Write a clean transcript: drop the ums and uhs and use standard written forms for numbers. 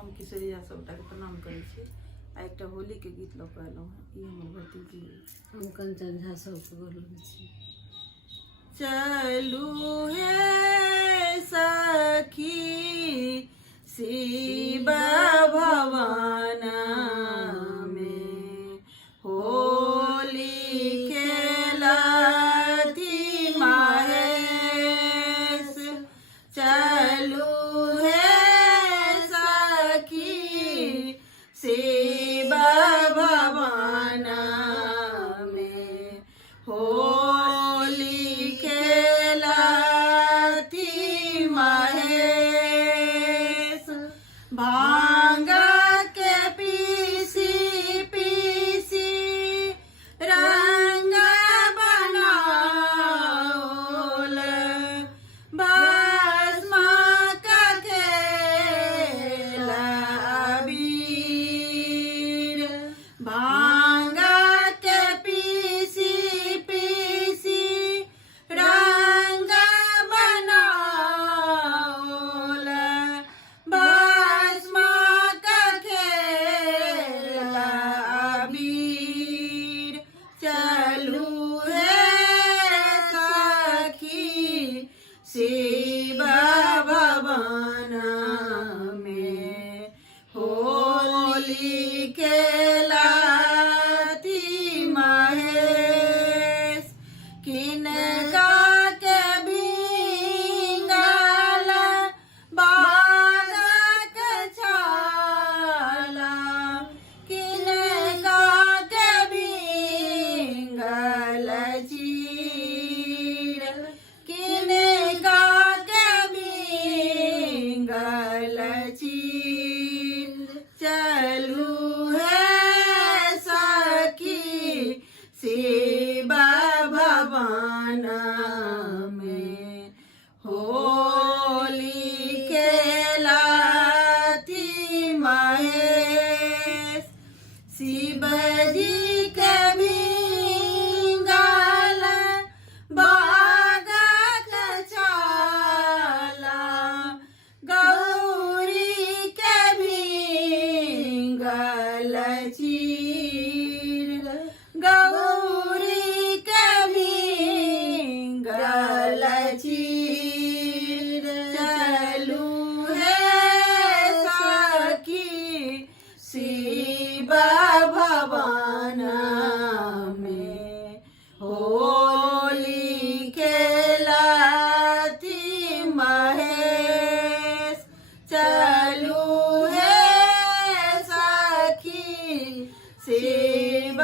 हम किशोरिया सबटा के प्रणाम करै छी। आ एकटा होली के गीत लऽ कऽ एलहुँ हँ। ई हमर भतीजी हम कंचन झा सबके बोलबै छी। चलू हे सखी शिव भवन में होली खेलती महेश। चलू हे सखी शिव भवन में होली खेलती महेश। भांग के पीसी पीसी रंग बनाओल भस्म का खेल अबीर। भांग के पीसी पीसी रंग बनाओल भस्म का खेल अबीर। चलू हे सखी शिव भवन में होली खेलती महेश। किनका के भिंगल बालक छाला। किनका के भिंगल चीर। किनका के भिंगल चीर। चलू हे सखी शिव भवन में होली खेलती महेश। शिव जी के भिंगल बागक छाला। गौरी के भिंगल चीर। गौरी के भिंगल चीर। चलू हे सखी शिव भवन में होली खेलती महेश। चलू हे सखी शिव